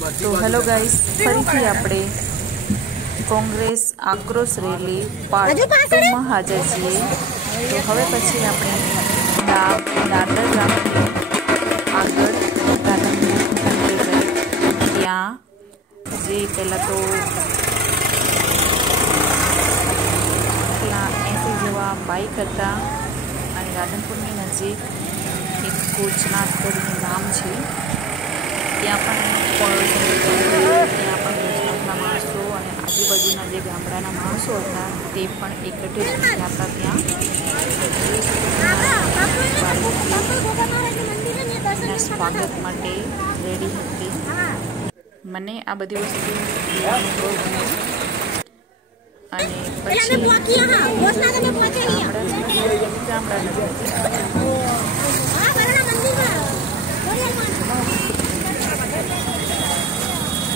तो hello guys, फरीથી આપણે કોંગ્રેસ આક્રોશ રેલી પાર્ટ 2 માં હાજર છીએ। તો હવે પછી આપણે દાદર ગામથી આગળ ગાંધી મંદિર ગઈ। ત્યાં જે પહેલાં તો 80 જેવા બાઇક હતા અને રાધનપુરની નજીક એક કોચનાથ કરીને ગામ છે। ત્યાં પણ ગુજરાતના માણસો અને આજુબાજુના જે ગામડાના માણસો હતા તે પણ એકઠે થયા હતા। ત્યાં સ્વાગત માટે રેડી હતી। મને આ બધી વસ્તુ બહુ ગમે અને પછી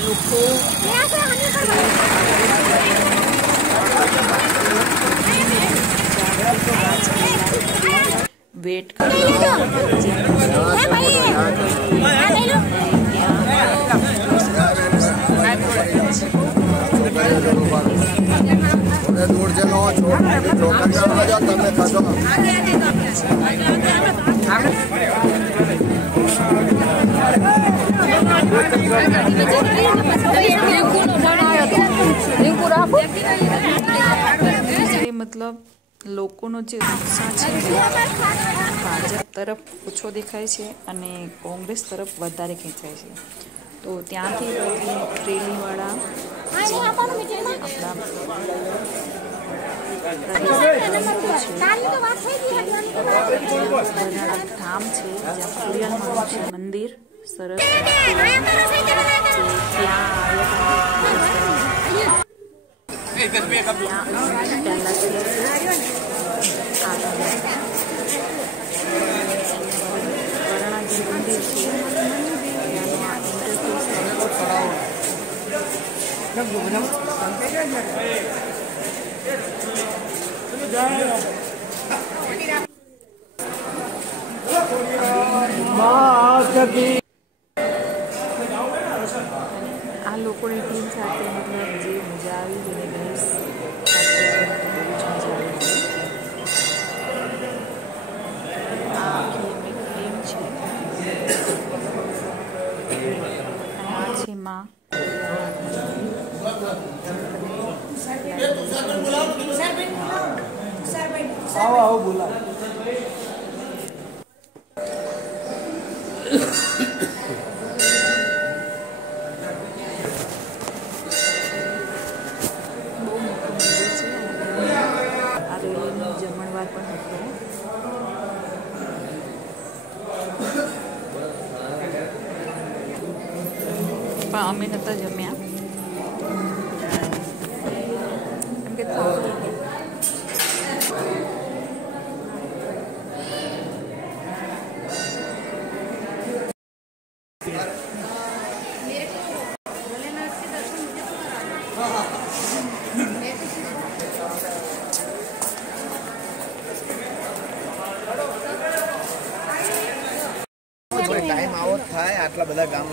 લોકો વેટ मतलब લોકોનો જે ઉત્સાહ છે ભાજપ તરફ ઓછો દેખાય છે અને કોંગ્રેસ તરફ વધારે ખેંચાય છે। તો ત્યાંથી રેલીવાળા ધામ છે જ્યાં સૂર્યનારાયણ મંદિર સરસ આ લોકોની ટીમ સાથે મતલબ જે મજા આવી અને ગેમ્સ આ આખી એક ટીમ છે આ છે માં આવો બોલા જમણવાર પણ હતો પણ અમે નતા જમ્યા કેમ કે टाइम आवत થાય આટલા બધા ગામ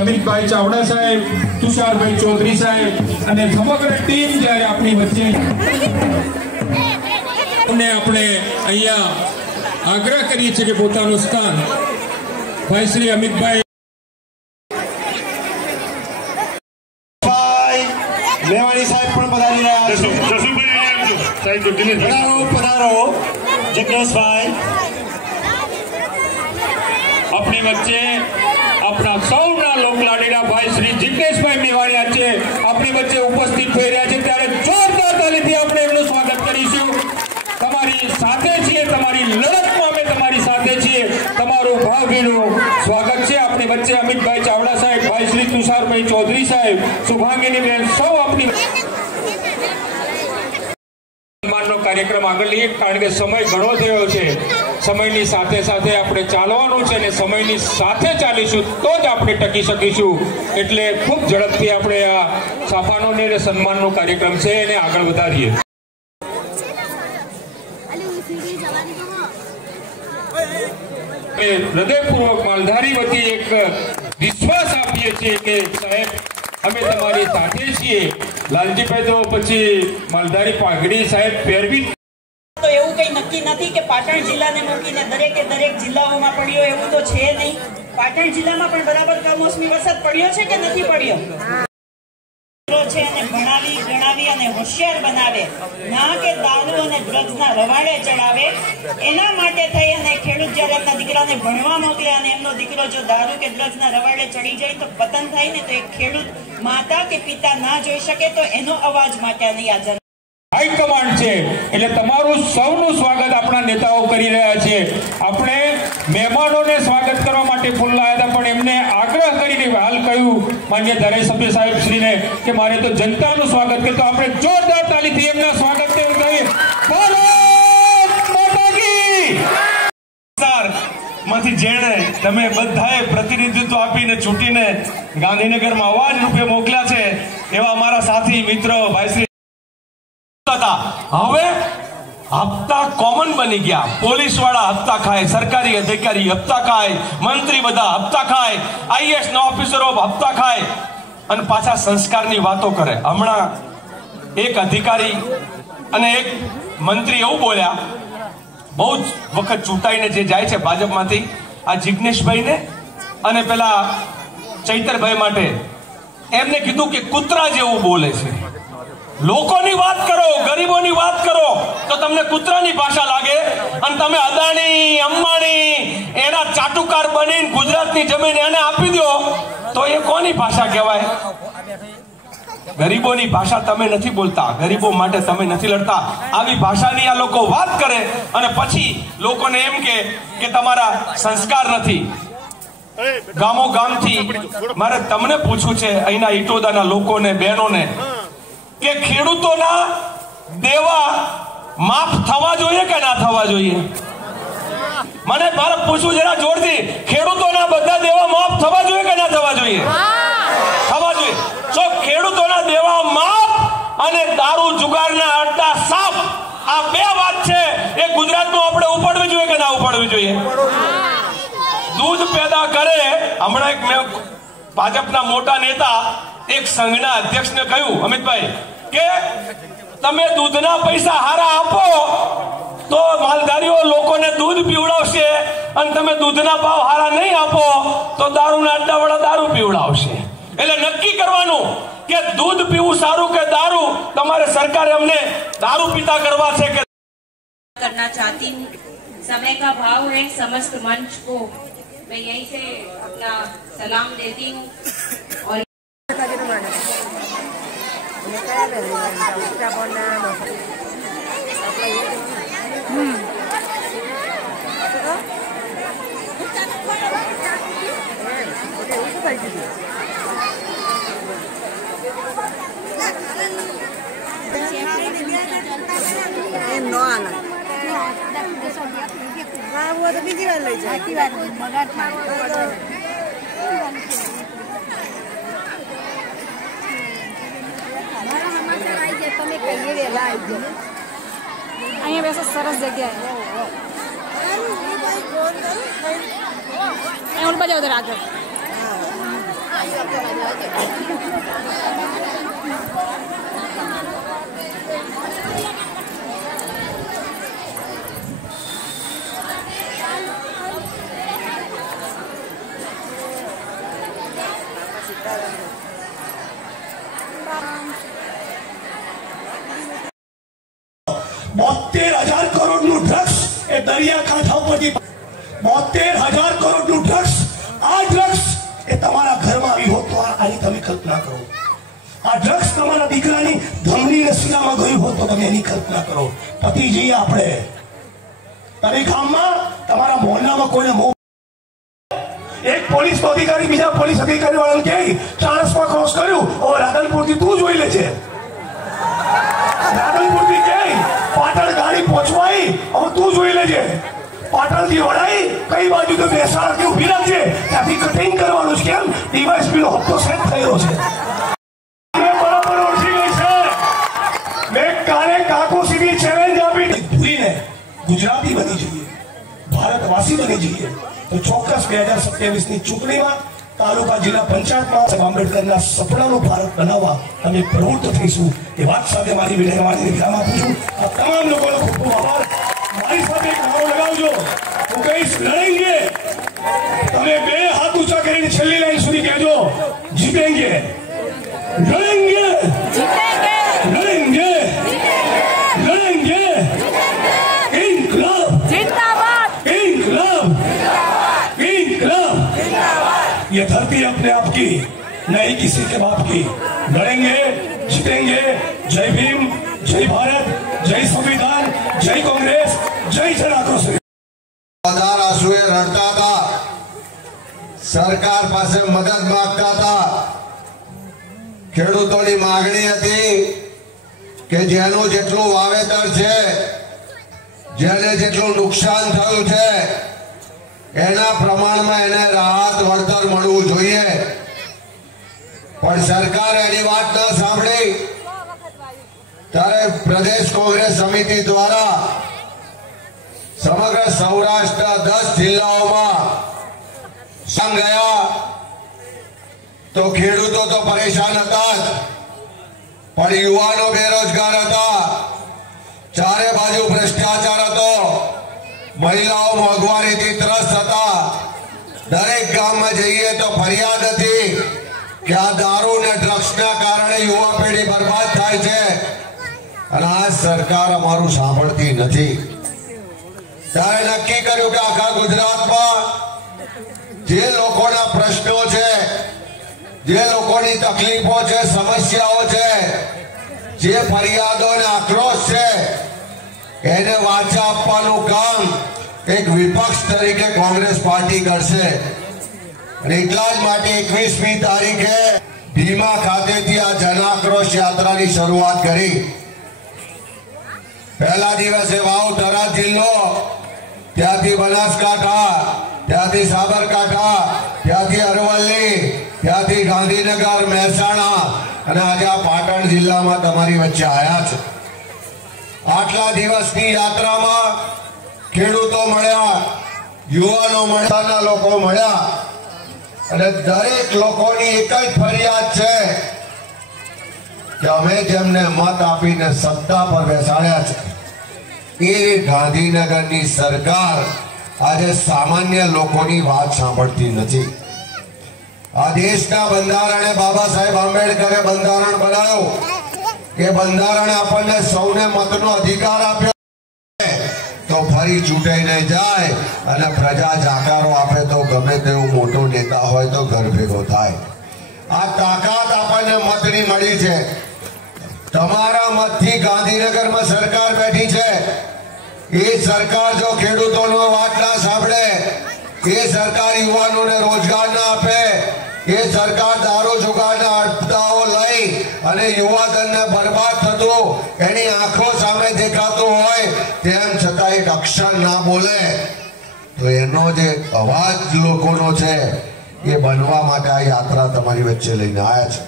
અમિતભાઈ ચાવડા સાહેબ, તુષારભાઈ ચૌધરી સાહેબ અને સમગ્ર ટીમ જ્યારે આપણી વચ્ચે આપણે અહીંયા આગ્રહ કરીએ છીએ કે પોતાનું સ્થાન ભાઈ શ્રી અમિતભાઈ મેવાણી સાહેબ પણ પધારી રહ્યા છે. પધારો જિગ્નેશભાઈ. આપણી વચ્ચે આપણા સૌના લોકલાડીના ભાઈ શ્રી જિગ્નેશભાઈ મેવાણી છે આપણી વચ્ચે ઉપસ્થિત થઈ રહ્યા છે, ત્યારે જોરદાર તાલીથી આપણે એમનું સ્વાગત કરીશું. તમારી સાથે છીએ, તમારી લડતમાં અમે તમારી સાથે છીએ. તમારું ભાવભીનું સ્વાગત છે. આપણી વચ્ચે અમિતભાઈ ચાવડા સાહેબ, ભાઈ શ્રી તુષારભાઈ ચૌધરી સાહેબ, શુભાંગીની બેન સૌ આપણી કાર્યક્રમ આગળ લઈએ, કારણ કે સમય ઘણો થયો છે. સમયની સાથે સાથે આપણે ચાલવાનું છે અને સમયની સાથે ચાલીશું તો જ આપણે ટકી શકીશું. એટલે ખૂબ ઝડપથી આપણે આ સાફાનો અને સન્માનનો કાર્યક્રમ છે એને આગળ વધારીએ. હૃદયપૂર્વક માલધારી વતી એક વિશ્વાસ આપીએ છીએ કે સાહેબ અમે તમારી સાથે છીએ. લાલજીભાઈ તો પછી માલધારી પાઘડી સાહેબ પહેરવી તો એવું કઈ નક્કી નથી કે પાટણ જિલ્લાને મૂકીને દરેકે દરેક જિલ્લાઓમાં પડ્યો એવું તો છે નહીં. પાટણ જિલ્લામાં પણ બરાબર કમોસમી વરસાદ પડ્યો છે કે નથી પડ્યો છે, અને ભણાવી ગણાવી અને હોશિયાર બનાવે, ના કે દારૂ અને ડ્રગ્સના રવાડે ચડાવે. એના માટે થઈ અને ખેડૂત જયારે એમના દીકરાને ભણવા મોકલે અને એમનો દીકરો જો દારૂ કે ડ્રગ્સના રવાડે ચડી જાય તો પતન થાય ને, તો એક ખેડૂત માતા કે પિતા ના જોઈ શકે તો એનો અવાજ માટે નહીં આ હાઈકમાન્ડ છે. એટલે તમારું સૌનું સ્વાગત આપણા નેતાઓ કરી રહ્યા છે. આપણે મહેમાનોને સ્વાગત કરવા માટે ફૂલ લાવ્યા હતા, પણ એમને આગ્રહ કરીને હાલ કહ્યું માન્ય ધારાસભ્ય સાહેબ શ્રીને કે મારે તો જનતાનું સ્વાગત કરે, તો આપણે જોરદાર તાલીથી એમના સ્વાગત કરીએ. માંથી જેણે તમે બધાએ પ્રતિનિધિત્વ આપીને ચૂંટીને ગાંધીનગરમાં અવાજ રૂપે મોકલ્યા છે એવા અમારા સાથી મિત્રો ભાઈ શ્રી હવે હપ્તા કોમન બની ગયા. પોલીસ વાળા હપ્તા ખાય, સરકારી અધિકારી હપ્તા ખાય, મંત્રી બધા હપ્તા ખાય, આઈએએસ ના ઓફિસરો હપ્તા ખાય અને પાછા સંસ્કારની વાતો કરે. હમણાં એક અધિકારી અને એક મંત્રી એવું બોલ્યા, બહુ જ વખત ચૂંટાઈને જે જાય છે ભાજપમાંથી, આ જિગ્નેશભાઈને અને પેલા ચૈતરભાઈ માટે એમને કીધું કે કૂતરા જેવું બોલે છે. લોકોની વાત કરો, ગરીબોની વાત કરો તો તમને કૂતરાની ભાષા લાગે, અને તમે અદાણી અંબાણી એના ચાટુકાર બનીને ગુજરાતની જમીન એને આપી દો તો એ કોની ભાષા કહેવાય? ગરીબોની ભાષા તમે નથી બોલતા, ગરીબો માટે તમે નથી લડતા. આવી ભાષાની આ લોકો વાત કરે અને પછી લોકોને એમ કે તમારા સંસ્કાર નથી. ગામો ગામથી મારે તમને પૂછવું છે, અહીંના ઈટોદાના લોકોને, બહેનોને, કે ખેડૂતોના દેવા માફ થવા જોઈએ કે ના થવા જોઈએ? મને મારે પૂછવું જરા જોરથી, ખેડૂતોના બધા દેવા માફ થવા જોઈએ કે ના થવા જોઈએ? થવા જોઈએ. જો ખેડૂતોના દેવા માફ અને દારૂ જુગારના અડ્ડા સાફ, આ બે વાત છે એ ગુજરાતમાં આપણે ઉપાડવી જોઈએ કે ના ઉપાડવી જોઈએ? દૂધ પેદા કરે. હમણાં એક મેં ભાજપના મોટા નેતા એક સંઘના અધ્યક્ષને કહ્યું, અમિતભાઈ, કે તમે દૂધના પૈસા હારા આપો તો માલધારીઓ લોકોને દૂધ પીવડાવશે, અને તમે દૂધના ભાવ હારા નહીં આપો તો દારૂના અડ્ડાવાળા દારૂ પીવડાવશે. એટલે નક્કી કરવાનું કે દૂધ પીવું સારું કે દારૂ. તમારે સરકારે અમને દારૂ પીતા કરવા છે કે करना चाहती हूँ. समय का भाव है समस्त मंच को मैं यहीं से अपना सलाम देती हूँ. और બીજી વાર લઈ જાય તમે કહીએ વેલા આવી જાઓ. અહીંયા બેસો, સરસ જગ્યાએ. અહીંયા ઉલપા જાવ તો આગળ. ડ્રગ્સ એ દરિયાકાંઠા ઉપરથી 72,000 કરોડનું ડ્રગ્સ. આ ડ્રગ્સ એ તમારા ઘરમાં આવી હોત તો આની તમે કલ્પના કરો. આ ડ્રગ્સ તમારા દીકરાની ધમની અને શિરામાં ગયું હોત તો તમે એની કલ્પના કરો. પતિ જઈએ આપણે તારી ગામમાં, તમારા મોહલ્લામાં કોઈને એક પોલીસ અધિકારી બીજા પોલીસ અધિકારી વાળાને કહે ચાણસમાં ક્રોસ કર્યું, ઓ રાધનપુરથી તું જોઈ લેજે. રાધનપુરથી કહે પાટણ ગાડી પહોંચવાઈ, હવે તું જોઈ લેજે. પાટણથી વડાઈ કઈ બાજુ તો મહેસાણાથી ઉભી રાખજે, ત્યાંથી કટિંગ કરવાનું છે. કેમ? ડીવાયએસપી નો હપ્તો સેટ થયો છે. બરાબર ઓળખી ગઈ છે. મેં કાલે કાકો સીધી ચેલેન્જ આપી, ભૂલીને ગુજરાતી બની જઈએ, ભારતવાસી બની જઈએ તો ચોક્કસ 2027ની ચૂંટણીમાં તાલુકા જિલ્લા પંચાયતમાં આંબેડકરના સપનાનું ભારત બનાવવા અમે પ્રવૃત્ત થઈશું. એ વાત સાથે મારી વિરામ આપું છું. આ તમામ લોકોનો ખૂબ ખૂબ આભાર. મારી સાથે એક નારો લગાવજો. હું કહીશ લડેંગે. તમે બે હાથ ઊંચા કરીને છેલ્લી લાઈન સુધી કહેજો, જીતેંગે, લડેંગે, લડેંગે, લડેંગે. ઇન્કલાબ जिंदाबाद, इनकलाब इनकलाब. ये धरती अपने आप की नहीं किसी के बाप की. लड़ेंगे, जीतेंगे. जय भीम, जय भारत, जय संविधान, जय कांग्रेस, जय जन आक्रोश. બધા આંસુએ રડતા હતા, સરકાર પાસે મદદ માંગતા હતા. ખેડૂતોની માંગણી હતી કે જેનું જેટલું વાવેતર છે, જેને જેટલું નુકસાન થયું છે એના પ્રમાણમાં એને રાહત વળતર મળવું જોઈએ. પણ સરકારે એની વાત ન સાંભળી ત્યારે પ્રદેશ કોંગ્રેસ સમિતિ દ્વારા સમગ્ર સૌરાષ્ટ્રના 10 જિલ્લાઓમાં સંઘ ગયા તો ખેડૂતો તો પરેશાન હતા જ, પણ યુવાનો બેરોજગાર હતા, ચારે બાજુ ભ્રષ્ટાચાર હતો, મહિલાઓ મોંઘવારીથી ત્રસ્ત હતા. દરેક ગામમાં જઈએ તો ફરિયાદ હતી કે આ દારૂ અને ડ્રગ્સના કારણે યુવા પેઢી બરબાદ થાય છે અને આ સરકાર અમારું સાંભળતી નથી. ત્યારે નક્કી કર્યું કે આખા ગુજરાતમાં જે લોકોના પ્રશ્નો છે જે લોકોની તકલીફો છે, સમસ્યાઓ છે, જે ફરિયાદો અને આક્રોશ છે, એને વાચા આપવાનું કામ એક વિપક્ષ તરીકે કોંગ્રેસ પાર્ટી કરશે. અને એટલા જ માટે 21મી તારીખે ભીમા ખાતેથી આ જન આક્રોશ યાત્રાની શરૂઆત કરી. પહેલા દિવસે વાવ થરાદ જિલ્લો, ત્યાંથી બનાસકાંઠા, ત્યાંથી સાબરકાંઠા, ત્યાંથી અરવલ્લી, ત્યાંથી ગાંધીનગર, મહેસાણા અને આજે આ પાટણ જિલ્લામાં તમારી વચ્ચે આવ્યા છે. આટલા દિવસની યાત્રામાં ખેડૂતો મળ્યા, યુવાનો મળ્યા, લોકો મળ્યા અને દરેક લોકોની એક જ ફરિયાદ છે કે અમે જેમને મત આપીને સત્તા પર બેસાડ્યા છે એ ગાંધીનગરની સરકાર આજે સામાન્ય લોકોની વાત સાંભળતી નથી. આ દેશના બંધારણે બાબા સાહેબ આંબેડકરે બંધારણ બનાવ્યું. એ બંધારણે આપણને સૌને મતનો અધિકાર આપ્યો તો ફરી ચૂંટાઈને જાય અને પ્રજા જાકારો આપે તો ગમે તેવો મોટો નેતા હોય તો ઘર ભેગો થાય. આ તાકાત આપણને મતની મળી છે. તમારા મતથી ગાંધીનગરમાં સરકાર બેઠી છે. એ સરકાર જો ખેડૂતોનો વાત ના સાંભળે, એ સરકાર યુવાનોને રોજગાર ના આપે, એ સરકાર દારૂ જુગારના અડતાઓ લઈ અને યુવાધનને બરબાદ થતું એની આંખો સામે દેખાતું હોય તેમ છતાં એક અક્ષર ના બોલે તો એનો જે અવાજ લોકોનો છે એ બનવા માટે આ યાત્રા તમારી વચ્ચે લઈને આવ્યા છે.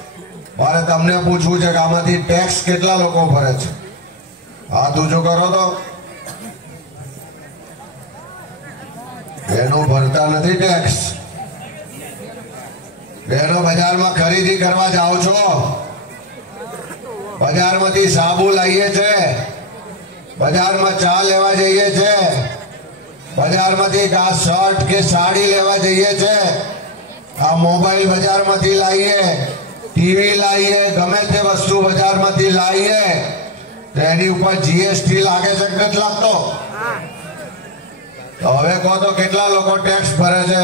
મારે તમને પૂછવું છે કે આમાંથી ટેક્સ કેટલા લોકો ભરે છે? હાથ ઊંચો કરો તો. બહેનો ભરતા નથી ટેક્સ. બહેનો બજારમાં ખરીદી કરવા જાઓ છો, બજારમાંથી સાબુ લાવીએ છે, બજારમાં ચા લેવા જઈએ છે, બજારમાંથી આ શર્ટ કે સાડી લેવા જઈએ છે, આ મોબાઈલ બજારમાંથી લાવીએ, ટીવી લાવીએ, ગમે તે વસ્તુ બજારમાંથી લાવીએ તો એની ઉપર જીએસટી લાગે છે કે નથી લાગતો? તો હવે કહો તો કેટલા લોકો ટેક્સ ભરે છે?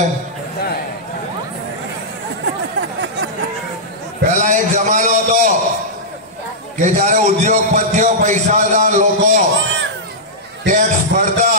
પહેલા એક જમાનો હતો કે જ્યારે ઉદ્યોગપતિઓ, પૈસાદાર લોકો ટેક્સ ભરતા